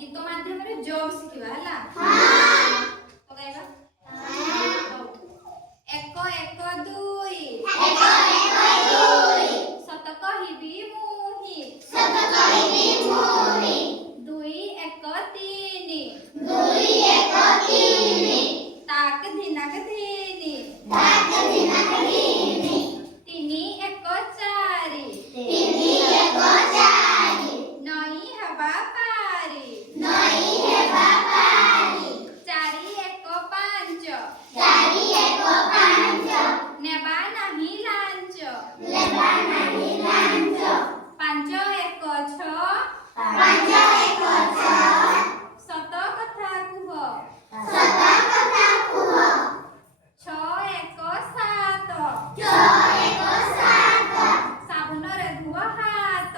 गीत माध्यम रे जोग शिखिबा हला तो गाइबा एको एको दुई सत कहिबी मुही दुई एको तीनी ताक धिनक धीनी तिनी एको चारी नई हबा पारी चारी एको पांच नेबा नाही लांच पांच एको छ सत कथा कुह छ एको सात साबुन रे धुआ हाथ